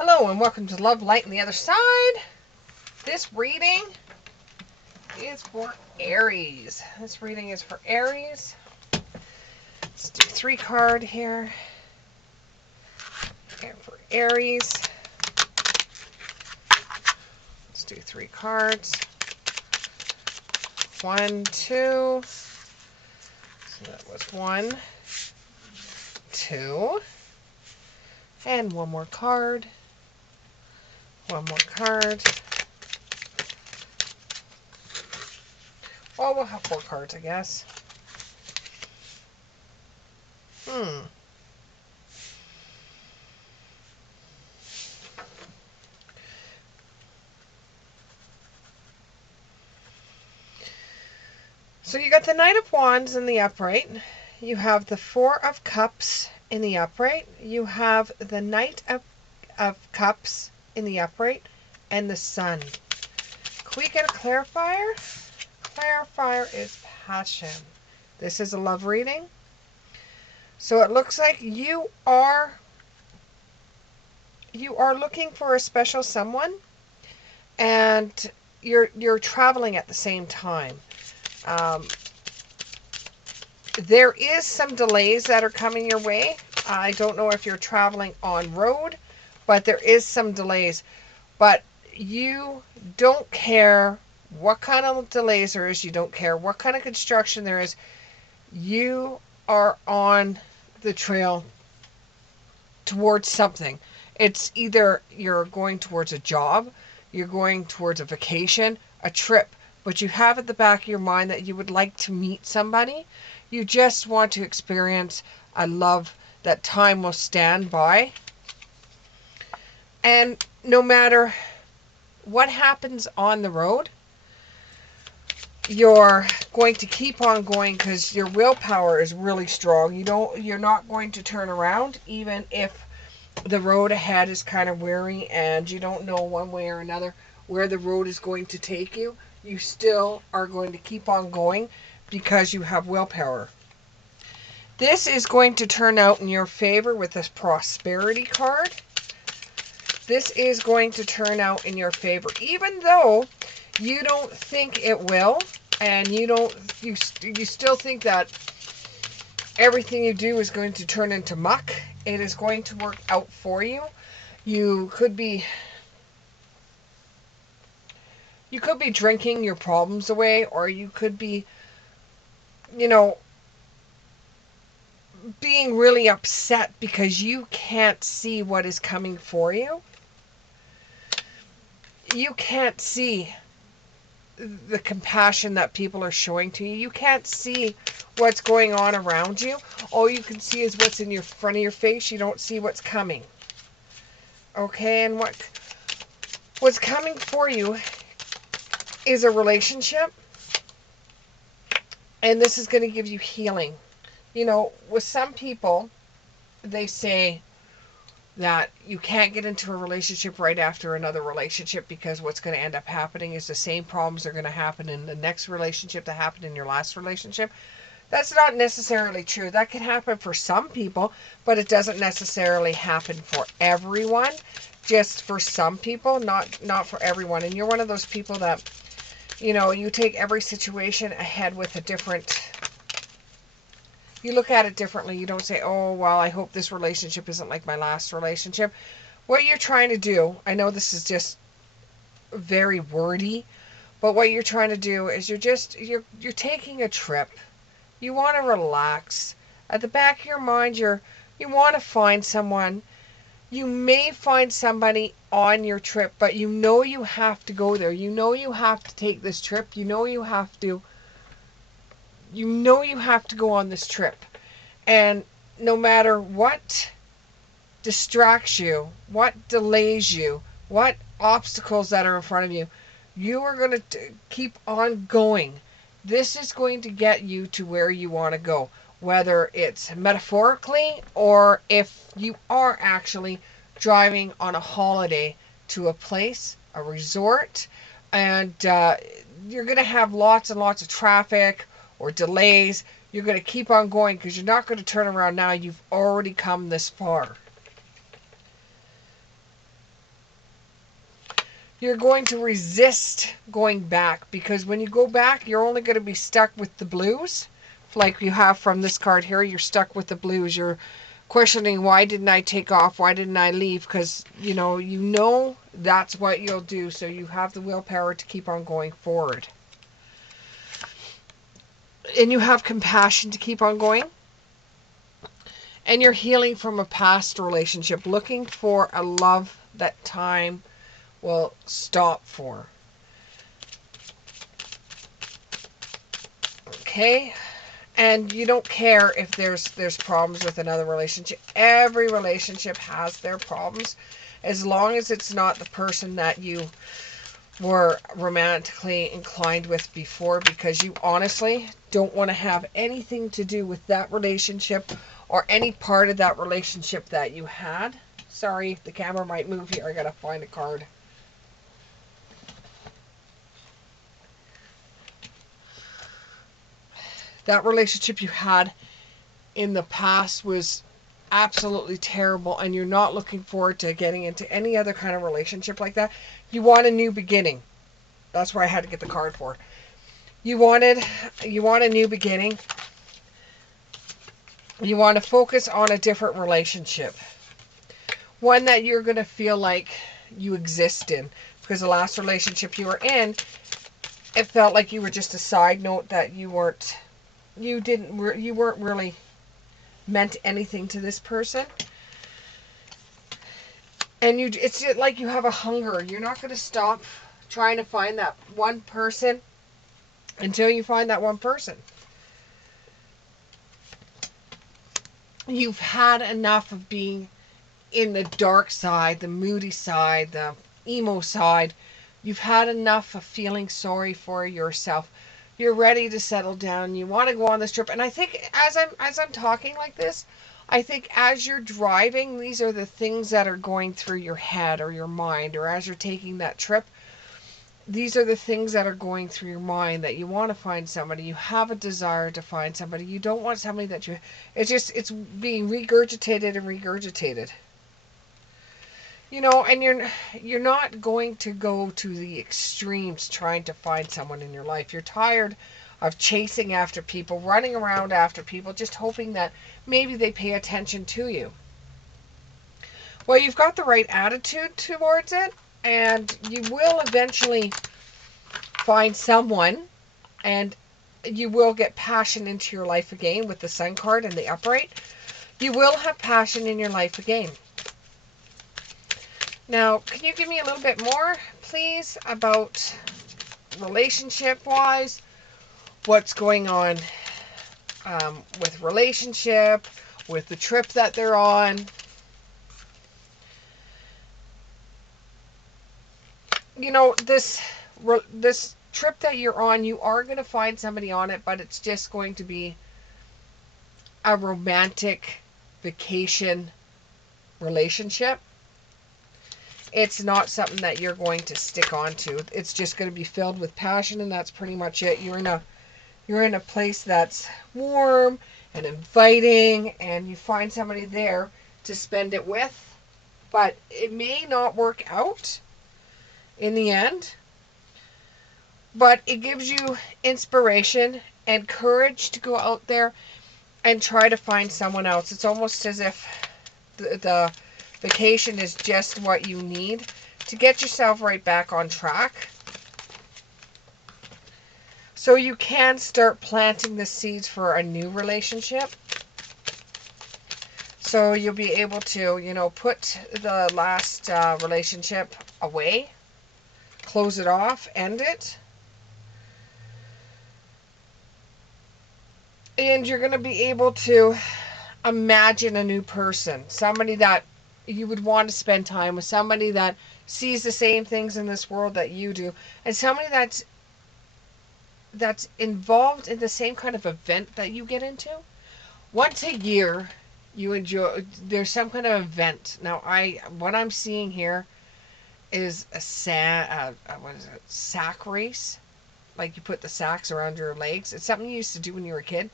Hello and welcome to Love, Light, and the Other Side. This reading is for Aries. This reading is for Aries. Let's do 3 card here. And for Aries, let's do 3 cards. 1, 2. So that was 1, 2. And 1 more card. 1 more card. Well, we'll have 4 cards, I guess. So you got the Knight of Wands in the upright. You have the 4 of Cups in the upright. You have the Knight of Cups in the upright. And the Sun. Can we get a clarifier? Clarifier is passion. This is a love reading. So it looks like you are looking for a special someone, and you're traveling at the same time. There is some delays that are coming your way. I don't know if you're traveling on road, but there is some delays. But you don't care what kind of delays there is. You don't care what kind of construction there is. You are on the trail towards something. It's either you're going towards a job, you're going towards a vacation, a trip, but you have at the back of your mind that you would like to meet somebody. You just want to experience a love that time will stand by. And no matter what happens on the road, you're going to keep on going because your willpower is really strong. You're not going to turn around even if the road ahead is kind of weary and you don't know one way or another where the road is going to take you. You still are going to keep on going because you have willpower. This is going to turn out in your favor with this prosperity card. This is going to turn out in your favor, even though you don't think it will, and you still think that everything you do is going to turn into muck. It is going to work out for you. You could be drinking your problems away, or you could be, being really upset because you can't see what is coming for you. You can't see the compassion that people are showing to you. You can't see what's going on around you. All you can see is what's in your front of your face. You don't see what's coming. Okay, and what's coming for you is a relationship, and this is going to give you healing. With some people, they say that you can't get into a relationship right after another relationship because what's going to end up happening is the same problems are going to happen in the next relationship that happened in your last relationship. That's not necessarily true. That can happen for some people, but it doesn't necessarily happen for everyone. Just for some people, not for everyone. And you're one of those people that, you take every situation ahead with a different... You look at it differently. You don't say, oh, well, I hope this relationship isn't like my last relationship. What you're trying to do, I know this is just very wordy, but what you're trying to do is you're taking a trip. You want to relax. At the back of your mind, you want to find someone. You may find somebody on your trip, but you have to go there. You have to take this trip. You have to go on this trip. And no matter what distracts you, what delays you, what obstacles that are in front of you, you are going to keep on going. This is going to get you to where you want to go, whether it's metaphorically or if you are actually driving on a holiday to a place, a resort, and you're going to have lots and lots of traffic or delays. You're going to keep on going because you're not going to turn around now. You've already come this far. You're going to resist going back, because when you go back, you're only going to be stuck with the blues. Like you have from this card here, you're stuck with the blues. You're questioning, why didn't I take off? Why didn't I leave? Because, you know that's what you'll do. So you have the willpower to keep on going forward. And you have compassion to keep on going. And you're healing from a past relationship, looking for a love that time will stop for. Okay? And you don't care if there's problems with another relationship. Every relationship has their problems, as long as it's not the person that you were romantically inclined with before, because you honestly don't want to have anything to do with that relationship or any part of that relationship that you had. Sorry, the camera might move here. I gotta find a card. That relationship you had in the past was absolutely terrible, and you're not looking forward to getting into any other kind of relationship like that. You want a new beginning. That's why I had to get the card for. You want a new beginning. You want to focus on a different relationship. One that you're going to feel like you exist in. Because the last relationship you were in, it felt like you were just a side note, that you weren't really meant anything to this person. And it's like you have a hunger. You're not going to stop trying to find that one person until you find that one person. You've had enough of being in the dark side, the moody side, the emo side. You've had enough of feeling sorry for yourself. You're ready to settle down. You want to go on this trip. And I think as I'm talking like this, I think as you're driving, these are the things that are going through your head or your mind, or as you're taking that trip, these are the things that are going through your mind, that you want to find somebody. You have a desire to find somebody. You don't want somebody that it's being regurgitated and regurgitated. And you're not going to go to the extremes trying to find someone in your life. You're tired of chasing after people, running around after people, just hoping that maybe they pay attention to you. Well, you've got the right attitude towards it, and you will eventually find someone, and you will get passion into your life again with the Sun card and the upright. You will have passion in your life again. Now, can you give me a little bit more, please, about relationship-wise, what's going on with relationship, with the trip that they're on? This trip that you're on, you are going to find somebody on it, but it's just going to be a romantic vacation relationship. It's not something that you're going to stick on to. It's just going to be filled with passion, and that's pretty much it. You're in a place that's warm and inviting, and you find somebody there to spend it with, but it may not work out in the end. But it gives you inspiration and courage to go out there and try to find someone else. It's almost as if the vacation is just what you need to get yourself right back on track, so you can start planting the seeds for a new relationship. So you'll be able to, put the last relationship away, close it off, end it. And you're going to be able to imagine a new person, somebody that you would want to spend time with, somebody that sees the same things in this world that you do, and somebody that's involved in the same kind of event that you get into. Once a year, there's some kind of event. Now, what I'm seeing here is what is it? Sack race. Like you put the sacks around your legs. It's something you used to do when you were a kid,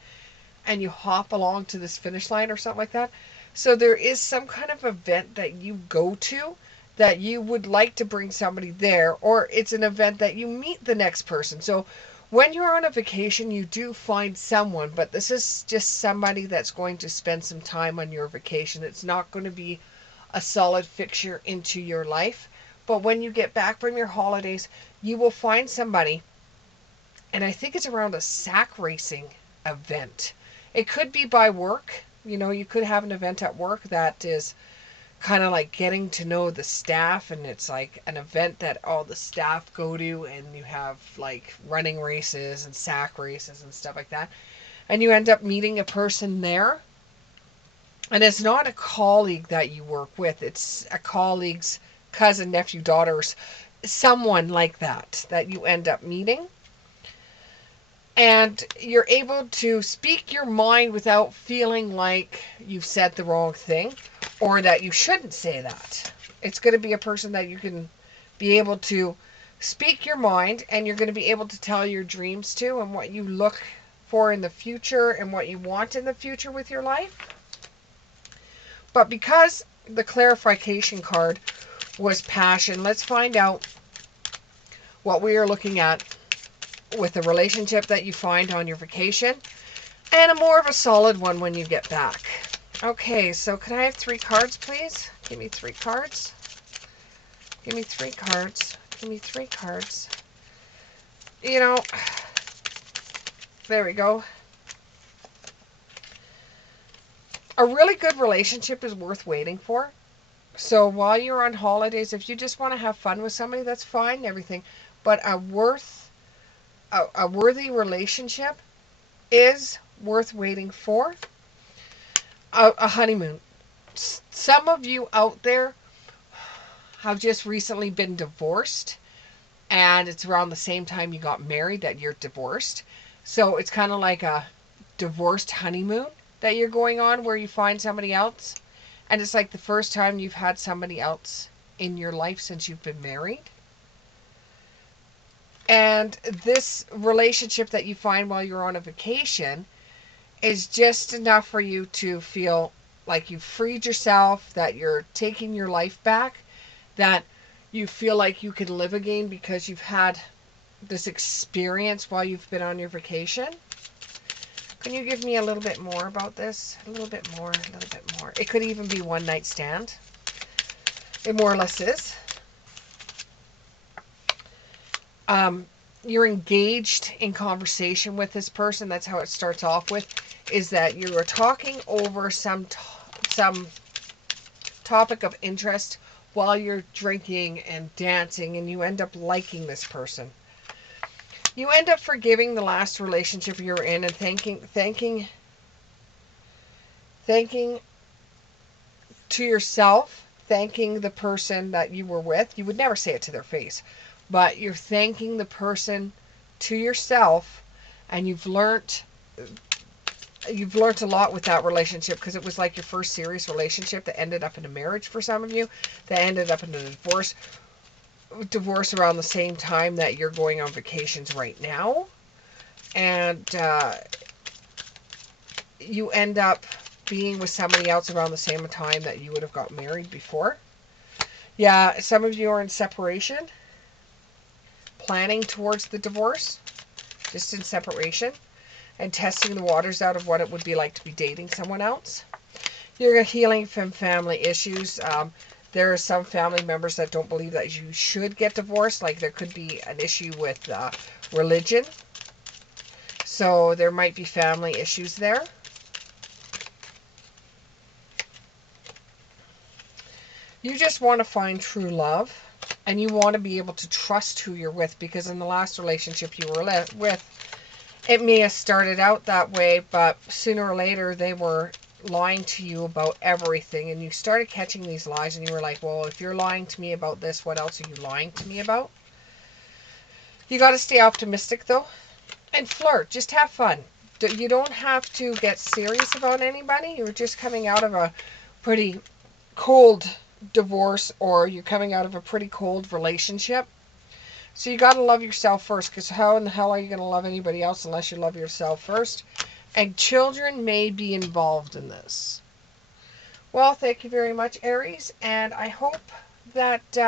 and you hop along to this finish line or something like that. So there is some kind of event that you go to, that you would like to bring somebody there, or it's an event that you meet the next person. So when you're on a vacation, you do find someone, but this is just somebody that's going to spend some time on your vacation. It's not going to be a solid fixture into your life. But when you get back from your holidays, you will find somebody, and I think it's around a sack racing event. It could be by work. You know, you could have an event at work that is kind of like getting to know the staff, and it's like an event that all the staff go to, and you have like running races and sack races and stuff like that. And you end up meeting a person there, and it's not a colleague that you work with, it's a colleague's cousin, nephew, daughters, someone like that you end up meeting. And you're able to speak your mind without feeling like you've said the wrong thing or that you shouldn't say that. It's going to be a person that you can be able to speak your mind, and you're going to be able to tell your dreams to, and what you look for in the future and what you want in the future with your life. But because the clarification card was passion, let's find out what we are looking at with the relationship that you find on your vacation, and a more of a solid one when you get back. Okay, so can I have 3 cards, please? Give me 3 cards. Give me 3 cards. Give me 3 cards. You know, there we go. A really good relationship is worth waiting for. So while you're on holidays, if you just want to have fun with somebody, that's fine and everything. But a worthy relationship is worth waiting for. A honeymoon. Some of you out there have just recently been divorced, and it's around the same time you got married that you're divorced. So it's kind of like a divorced honeymoon that you're going on, where you find somebody else, and it's like the first time you've had somebody else in your life since you've been married. And this relationship that you find while you're on a vacation is just enough for you to feel like you've freed yourself, that you're taking your life back, that you feel like you can live again because you've had this experience while you've been on your vacation. Can you give me a little bit more about this? A little bit more, a little bit more. It could even be one night stand. It more or less is. You're engaged in conversation with this person. That's how it starts off with, is that you are talking over some topic of interest while you're drinking and dancing, and you end up liking this person. You end up forgiving the last relationship you were in, and thanking to yourself, thanking the person that you were with. You would never say it to their face, but you're thanking the person to yourself, and you've learned a lot with that relationship, because it was like your first serious relationship that ended up in a marriage for some of you, that ended up in a divorce around the same time that you're going on vacations right now. And you end up being with somebody else around the same time that you would have got married before. Yeah, some of you are in separation, planning towards the divorce, just in separation, and testing the waters out of what it would be like to be dating someone else. You're healing from family issues. There are some family members that don't believe that you should get divorced. Like there could be an issue with religion. So there might be family issues there. You just want to find true love, and you want to be able to trust who you're with, because in the last relationship you were with, it may have started out that way, but sooner or later they were lying to you about everything, and you started catching these lies, and you were like, well, if you're lying to me about this, what else are you lying to me about? You got to stay optimistic though, and flirt. Just have fun. You don't have to get serious about anybody. You're just coming out of a pretty cold divorce, or you're coming out of a pretty cold relationship. So you got to love yourself first, because how in the hell are you going to love anybody else unless you love yourself first? And children may be involved in this. Well, thank you very much, Aries, and I hope that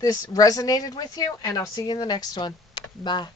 this resonated with you, and I'll see you in the next one. Bye.